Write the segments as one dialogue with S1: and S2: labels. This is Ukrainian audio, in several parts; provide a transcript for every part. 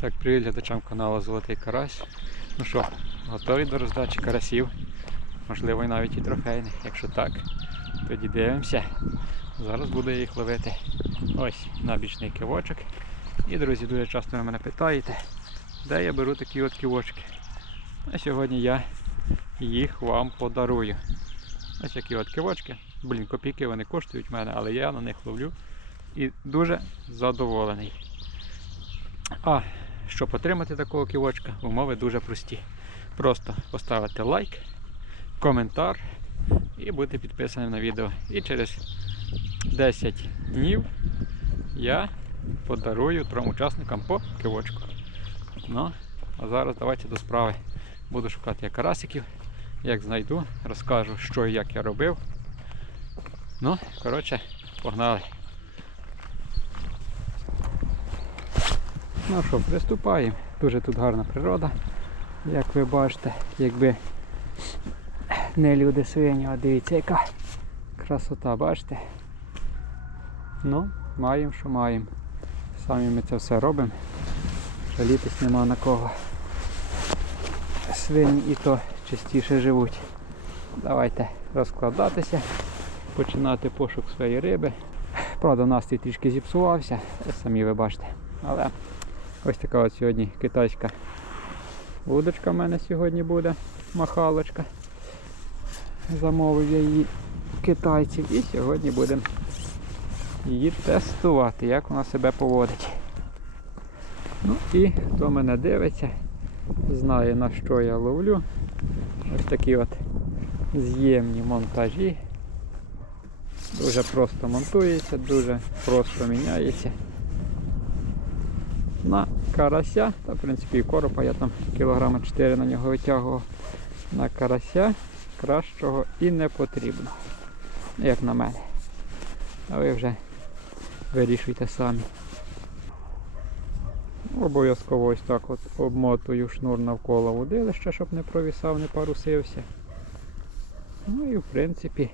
S1: Так, привіт глядачам каналу Золотий Карась. Ну що, готові до роздачі карасів? Можливо, навіть і трофейних. Якщо так, тоді дивимося. Зараз буду їх ловити. Ось набічний кивочок. І, друзі, дуже часто ви мене питаєте, де я беру такі от кивочки. А сьогодні я їх вам подарую. Ось такі от кивочки. Блін, копійки вони коштують в мене, але я на них ловлю і дуже задоволений. А щоб отримати такого ківочка, умови дуже прості. Просто поставити лайк, коментар і бути підписаним на відео. І через 10 днів я подарую трьом учасникам по кивочку. Ну, а зараз давайте до справи. Буду шукати я карасиків. Як знайду, розкажу, що і як я робив. Ну, коротше, погнали. Ну що, приступаємо. Дуже тут гарна природа, як ви бачите, якби не люди свині, а дивіться, яка красота, бачите? Ну, маємо, що маємо. Самі ми це все робимо. Жалітись нема на кого. Свині і то частіше живуть. Давайте розкладатися, починати пошук своєї риби. Правда, настрій трішки зіпсувався, самі ви бачите. Але Ось така от сьогодні китайська вудочка в мене сьогодні буде, махалочка. Замовив я її китайців і сьогодні будемо її тестувати, як вона себе поводить. Ну і хто мене дивиться, знає на що я ловлю. Ось такі от з'ємні монтажі. Дуже просто монтується, дуже просто міняється на карася, та в принципі і коропа, я там кілограма 4 на нього витягував. На карася кращого і не потрібно. Як на мене. А ви вже вирішуйте самі. Обов'язково ось так от обмотую шнур навколо водилища, щоб не провісав, не парусився. Ну і в принципі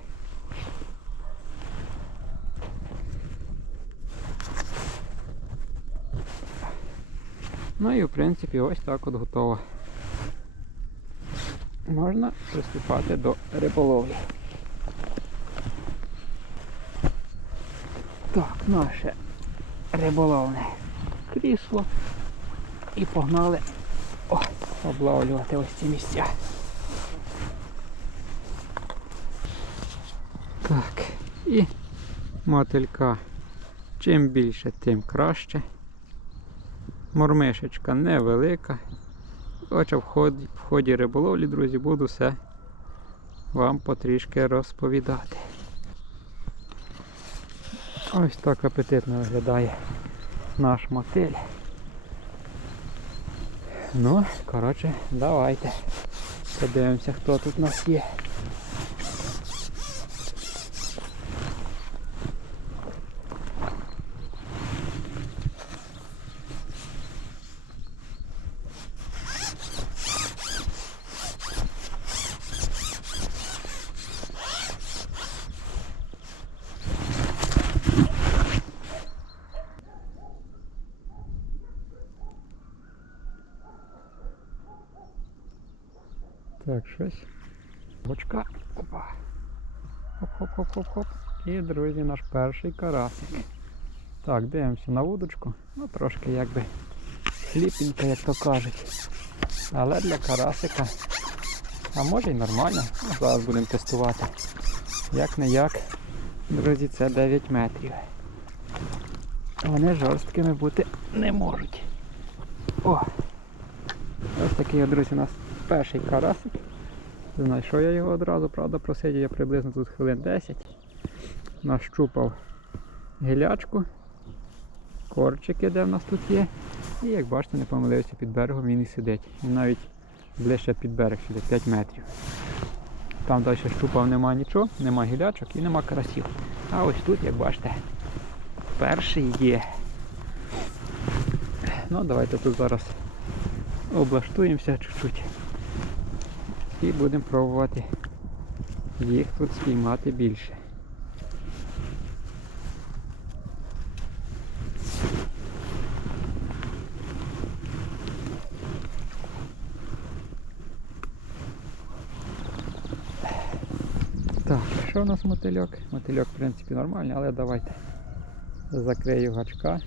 S1: Ну і в принципі ось так от готово. Можна приступати до риболовлі. Так, наше риболовне крісло. І погнали о, облавлювати ось ці місця. Так, і мотилька. Чим більше, тим краще. Мормишечка невелика. Хоча в ході, в ході риболовлі, друзі, буду все вам потрішки розповідати. Ось так апетитно виглядає наш мотиль. Ну, коротше, давайте. Подивимося, хто тут у нас є. Так, щось. Бочка. Опа. Хоп-хоп-хоп-хоп-хоп. І, друзі, наш перший карасик. Так, дивимося на вудочку. Ну, трошки якби хліпенька, як то кажуть. Але для карасика. А може й нормально. Ну, зараз будемо тестувати. Як не як. Друзі, це 9 метрів. Вони жорсткими бути не можуть. О! Ось такий, друзі, у нас перший карасик. Знайшов я його одразу, правда, просидів я приблизно тут хвилин 10. Нащупав гілячку, корчики, де в нас тут є. І як бачите, не помилився під берегом, він і сидить. Він навіть ближче під берег сюди, 5 метрів. Там далі щупав нема нічого, нема гілячок і нема карасів. А ось тут, як бачите, перший є. Ну, давайте тут зараз облаштуємося чуть-чуть і будемо пробувати їх тут спіймати більше. Так, що у нас мотильок? Мотильок в принципі нормальний, але давайте закрию гачка.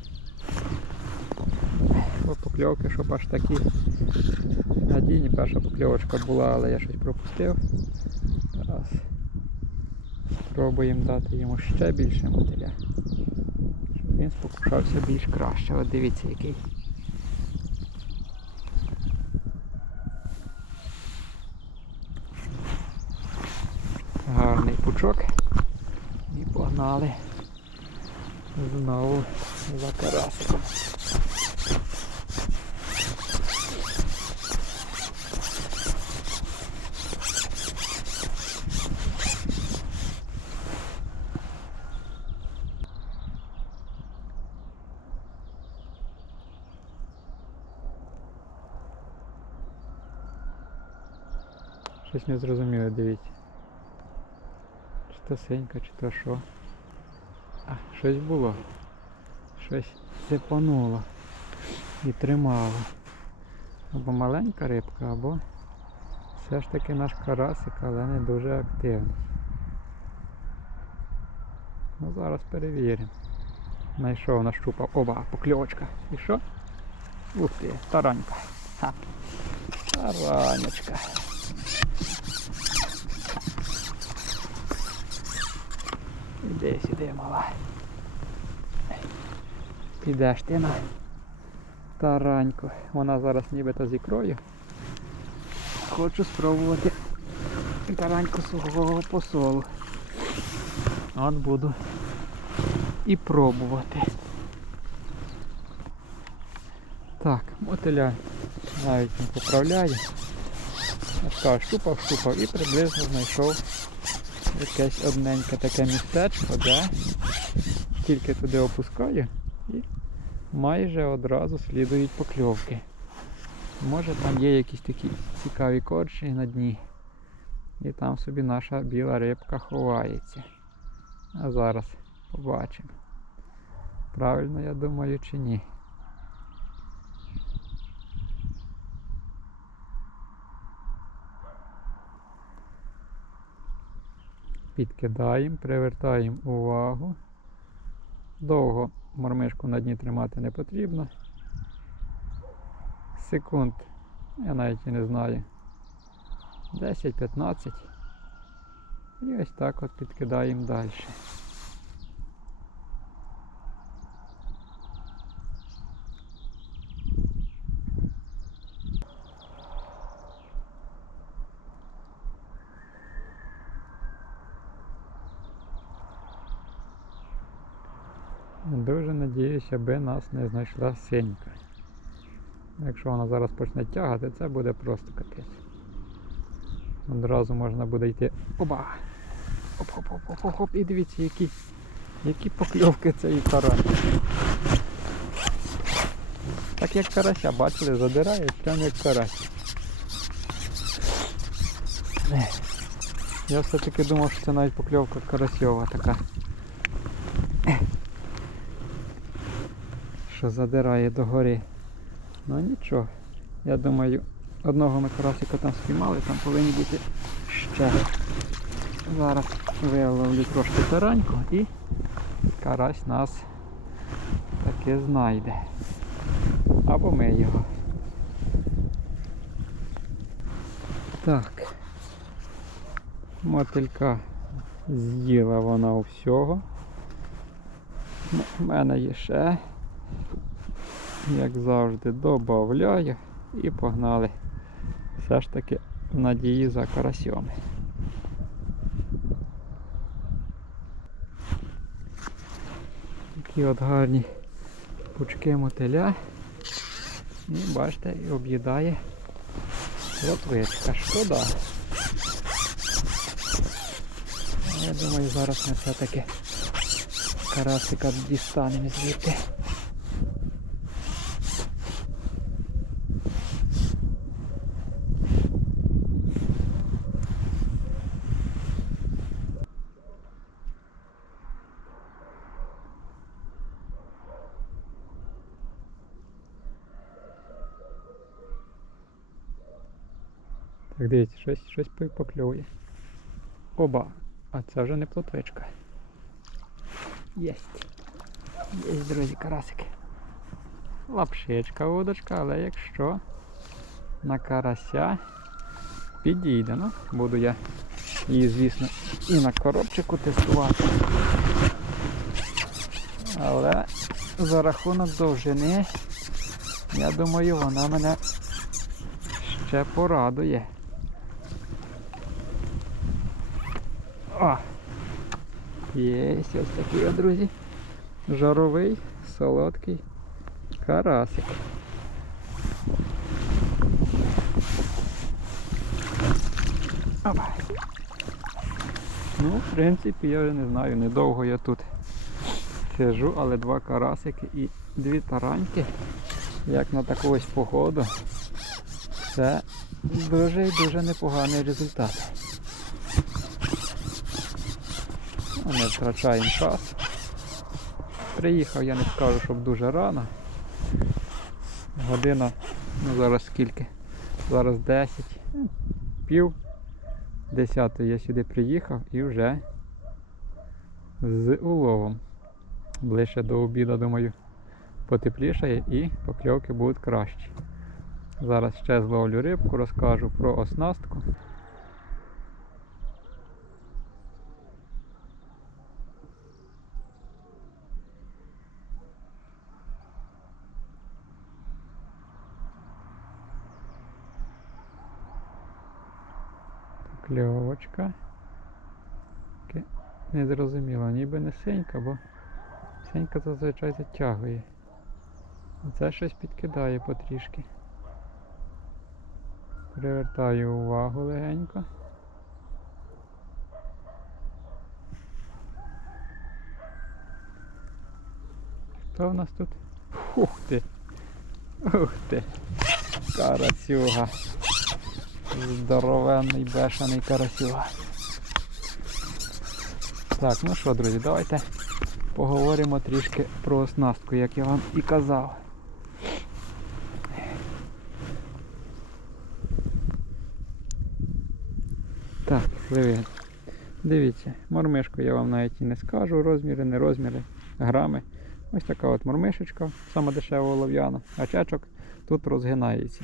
S1: Бо покльовки, щоб аж такі надійні. Перша покльовочка була, але я щось пропустив. Зараз спробуємо дати йому ще більше мотиля. Щоб він спокушався більш краще. От дивіться який. Гарний пучок. І погнали знову за карасиком. Не зрозуміло, дивіться. Чи то синька, чи то що. А, щось було. Щось сипануло і тримало. Або маленька рибка, або все ж таки наш карасик, але не дуже активний. Ну зараз перевіримо. Знайшов, нащупав. Оба, покльовочка. І що? Ух ти, таранька. Таранечка. Іди сюди, мала. Підеш ти на тараньку. Вона зараз нібито з ікрою. Хочу спробувати тараньку сухого посолу. От буду і пробувати. Так, мотиля навіть не поправляю. Я ж кажу, щупав, щупав і приблизно знайшов якесь одненьке таке містечко, де тільки туди опускаю і майже одразу слідують покльовки. Може там є якісь такі цікаві корчі на дні. І там собі наша біла рибка ховається. А зараз побачимо. Правильно я думаю чи ні. Підкидаємо, привертаємо увагу. Довго мормишку на дні тримати не потрібно. Секунд, я навіть і не знаю. 10-15. І ось так от підкидаємо далі. Дуже надіюся, аби нас не знайшла синька. Якщо вона зараз почне тягати, це буде просто капець. Одразу можна буде йти. Оба! Оп-хоп-хоп-хоп-хоп. І дивіться, які, які покльовки цієї тарани. Так як карася, бачили, задирає, прям як карась. Я все-таки думав, що це навіть покльовка карасьова така. Що задирає догори. Ну нічого. Я думаю, одного ми карасика там спіймали, там повинні бути ще. Зараз виловлю трошки тараньку і карась нас таки знайде. Або ми його. Так. Мотилька з'їла вона у всього. У мене є ще як завжди, додаю і погнали. Все ж таки в надії за карасьом. Такі от гарні пучки мотиля. І бачите, і об'їдає лотвичка. Шкода. Я думаю, зараз ми все-таки карасика дістанемо звідти. Так, дивіться, щось, щось покльовує. Оба. А це вже не плотвичка. Єсть. Єсть, друзі, карасики. Лапшичка удочка, але якщо на карася підійде, ну, буду я її, звісно, і на коробчику тестувати. Але за рахунок довжини, я думаю, вона мене ще порадує. О! Є ось такий, друзі. Жаровий, солодкий карасик. Опа. Ну, в принципі, я вже не знаю, недовго я тут сижу, але два карасики і дві тараньки, як на таку ось погоду, це дуже і дуже непоганий результат. Ну, Не втрачаємо час. Приїхав, я не скажу, щоб дуже рано. Година, ну зараз скільки? Зараз 10, ну, пів 10 я сюди приїхав і вже з уловом. Ближче до обіду, думаю, потеплішає і покльовки будуть кращі. Зараз ще зловлю рибку, розкажу про оснастку. Кльовочка. Таке Незрозуміло, ніби не синька, бо синька зазвичай затягує. Це щось підкидає потрішки. Привертаю увагу легенько. Хто в нас тут? Ух ти! Ух ти! Карасюга! Здоровенний бешений карасюга. Так, ну що, друзі, давайте поговоримо трішки про оснастку, як я вам і казав. Так, диви. Дивіться, мормишку я вам навіть і не скажу, розміри, не розміри, грами. Ось така от мормишечка, сама дешева олов'яна, а чачок тут розгинається.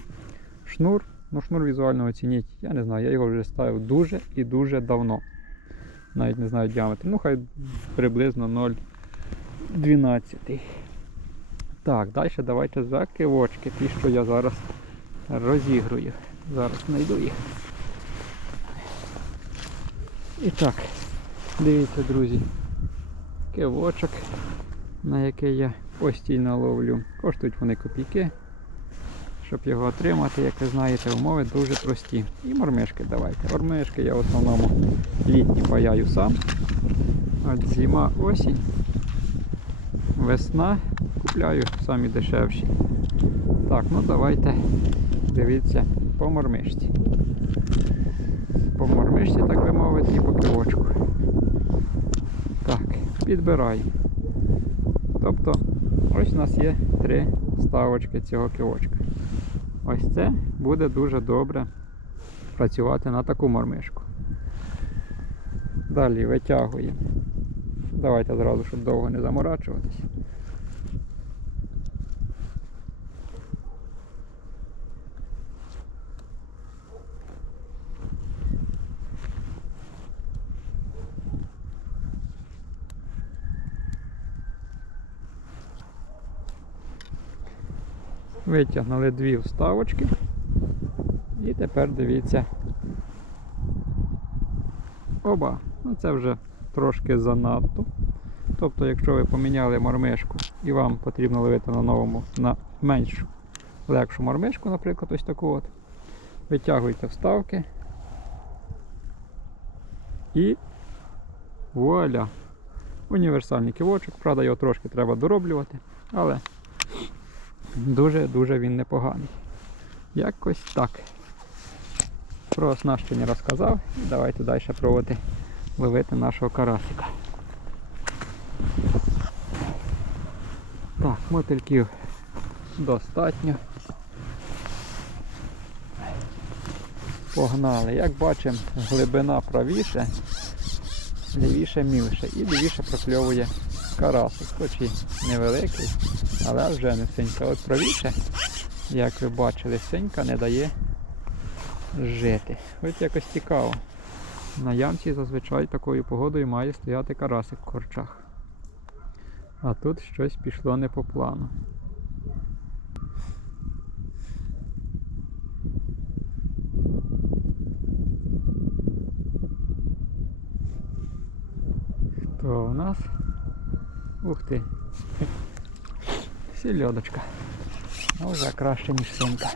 S1: Шнур, ну шнур візуально оцініть, я не знаю, я його вже ставив дуже і дуже давно. Навіть не знаю діаметр. Ну хай приблизно 0,12. Так, далі давайте за кивочки, ті, що я зараз розігрую. Зараз знайду їх. І так, дивіться, друзі, кивочок, на який я постійно ловлю. Коштують вони копійки. Щоб його отримати, як ви знаєте, умови дуже прості. І мормишки давайте. Мормишки я в основному літні паяю сам. От зима, осінь, весна купляю самі дешевші. Так, ну давайте дивіться по мормишці. По мормишці, так би мовити, і по кивочку. Так, підбираю. Тобто ось у нас є три ставочки цього кивочка. Ось це буде дуже добре працювати на таку мормишку. Далі витягуємо. Давайте зразу, щоб довго не заморачуватись. Витягнули дві вставочки. І тепер дивіться. Оба, ну це вже трошки занадто. Тобто, якщо ви поміняли мормишку і вам потрібно ловити на новому, на меншу, легшу мормишку, наприклад, ось таку от, витягуйте вставки і вуаля! Універсальний кивочок, правда його трошки треба дороблювати, але дуже-дуже він непоганий. Якось так. Про оснащення розказав. І давайте далі пробувати ловити нашого карасика. Так, мотильків достатньо. Погнали. Як бачимо, глибина правіше. лівіше мілше і лівіше прокльовує карасик, хоч і невеликий, але вже не синька. От правіше, як ви бачили, синька не дає жити. Ось якось цікаво. На ямці зазвичай такою погодою має стояти карасик в корчах. А тут щось пішло не по плану. Хто у нас? Ух ти. Сільодочка. Ну, вже краще, ніж синка.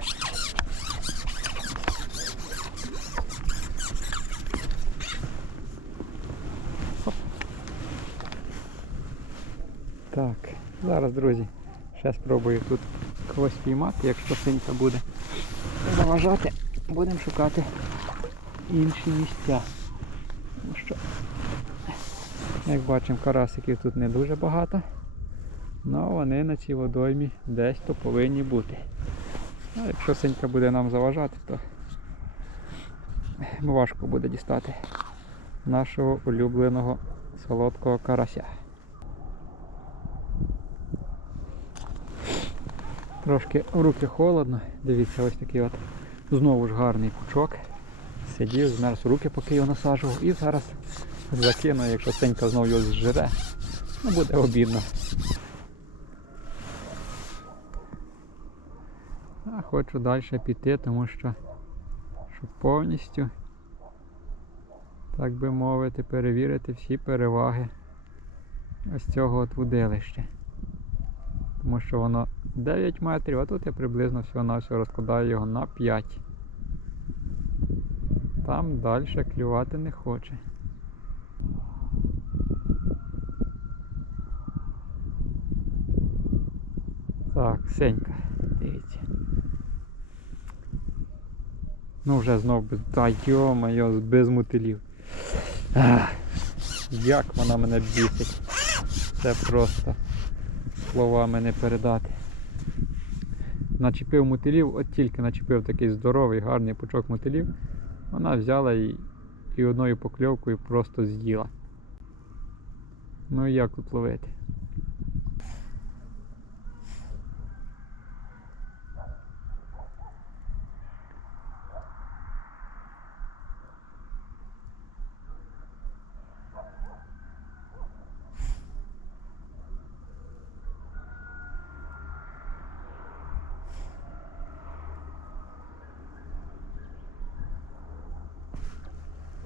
S1: Так, зараз, друзі, ще спробую тут когось піймати, якщо синька буде заважати, будемо шукати інші місця. Тому що як бачимо, карасиків тут не дуже багато, але вони на цій водоймі десь то повинні бути. А якщо синька буде нам заважати, то важко буде дістати нашого улюбленого солодкого карася. Трошки в руки холодно, дивіться, ось такий от знову ж гарний пучок. Сидів, змерз руки, поки його насаджував, і зараз закину, якщо синька знову його зжере, ну буде обідно. А хочу далі піти, тому що щоб повністю, так би мовити, перевірити всі переваги ось цього от вудилища. Тому що воно 9 метрів, а тут я приблизно всього-навсього розкладаю його на 5. Там далі клювати не хоче. Так, Сенька, дивіться. Ну вже знов без... Та йо-моє, без мотилів. Ах, як вона мене бісить. Це просто словами не передати. Начепив мотилів, от тільки начепив такий здоровий, гарний пучок мотилів, вона взяла і, і одною покльовкою просто з'їла. Ну як тут ловити?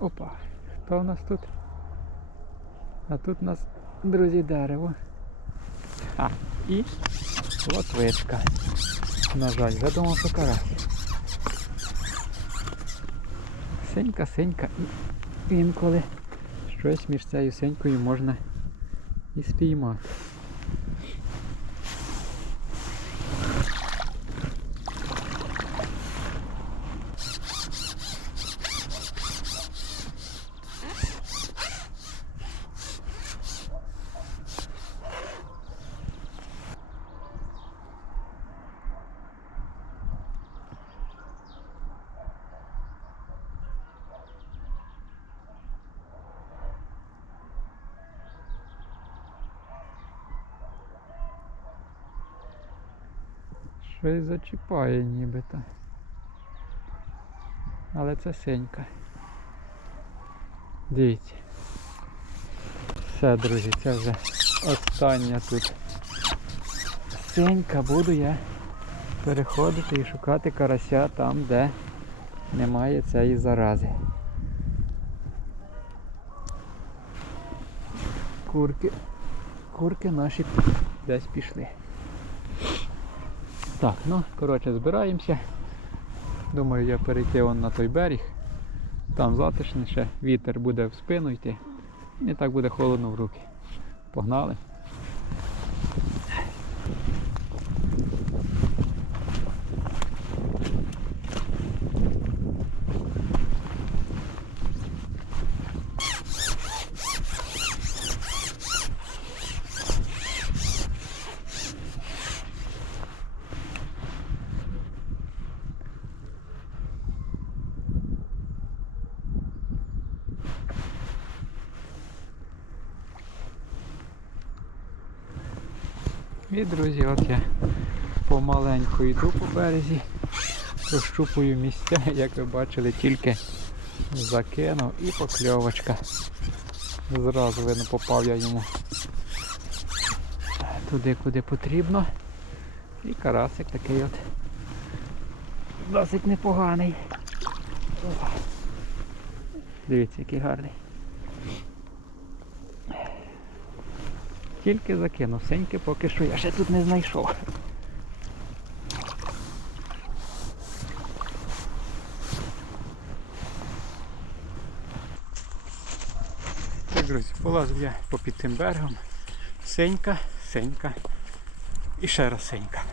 S1: Опа, хто у нас тут? А тут у нас, друзі, дерево. А, і лотвичка. На жаль, я думав, що карась. Синька, синька і інколи щось між цією синькою можна і спіймати. Щось зачіпає нібито. Але це синька. Дивіться. Все, друзі, це вже остання тут синька. Буду я переходити і шукати карася там, де немає цієї зарази. Курки, курки наші десь пішли. Так, ну, коротше, збираємося. Думаю, я перейти вон на той берег. Там затишніше, вітер буде в спину йти. І так буде холодно в руки. Погнали. І, друзі, от я помаленьку йду по березі, прощупую місця, як ви бачили, тільки закинув і покльовочка. Зразу видно попав я йому туди, куди потрібно. І карасик такий от досить непоганий. Дивіться, який гарний. Тільки закинув, синьки поки що я ще тут не знайшов. Так, друзі, полазив я попід тим берегом. Синька, синька і ще раз синька.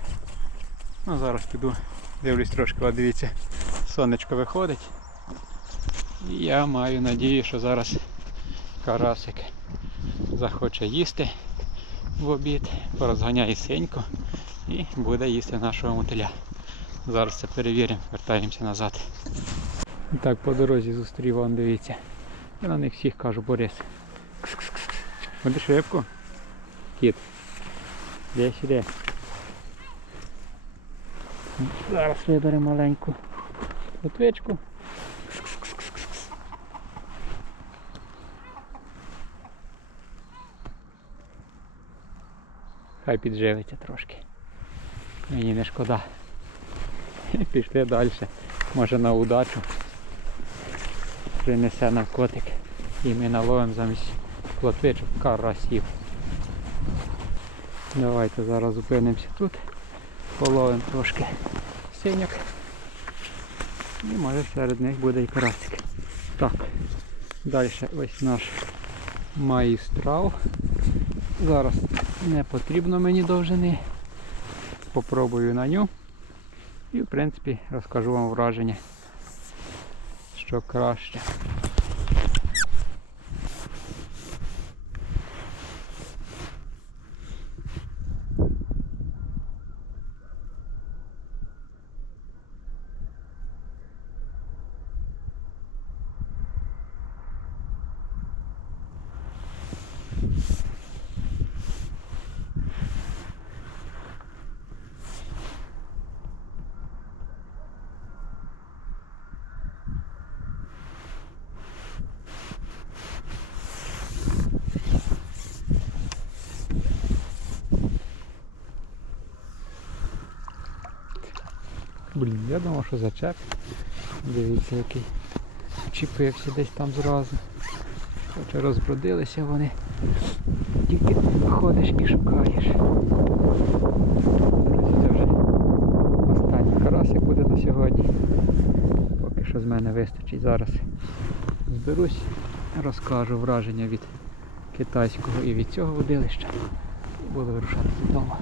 S1: Ну зараз піду, дивлюсь трошки, от дивіться, сонечко виходить. І я маю надію, що зараз карасик захоче їсти в обід, порозганяє синьку і буде їсти нашого мотиля. Зараз це перевіримо, вертаємося назад. Так, по дорозі зустрів вам, дивіться. Я на них всіх кажу, Борис. Будеш рибку? Кіт. Де сюди. Зараз виберемо маленьку плотвичку. Хай підживиться трошки. Мені не шкода. Пішли далі. Може на удачу. Принесе наркотик. І ми наловимо замість плотвичок карасів. Давайте зараз зупинимося тут. Половимо трошки синяк. І може серед них буде і карасик. Так. Далі ось наш майстрал. Зараз не потрібно мені довжини. Попробую на ню. І в принципі розкажу вам враження, що краще. Блін, я думав, що зачеп. Дивіться, який чіпився десь там зразу. Хоча розбродилися вони. Тільки ходиш і шукаєш. Це вже останній карасик буде на сьогодні. Поки що з мене вистачить. Зараз зберусь, розкажу враження від китайського і від цього водилища. Буду вирушати додому.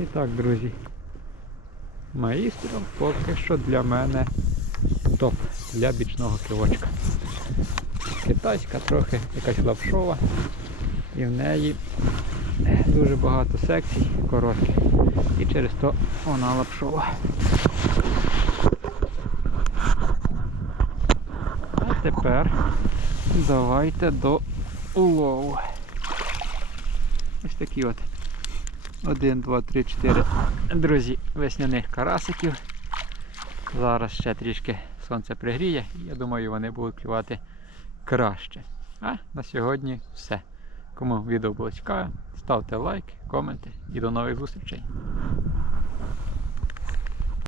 S1: І так, друзі. Маїстром поки що для мене топ для бічного кивочка. Китайська трохи якась лапшова. І в неї дуже багато секцій коротких. І через то вона лапшова. А тепер давайте до улову. Ось такі от. Один, два, три, чотири. Друзі, весняних карасиків. Зараз ще трішки сонце пригріє, і я думаю, вони будуть клювати краще. А на сьогодні все. Кому відео було цікаве, ставте лайк, коменти і до нових зустрічей.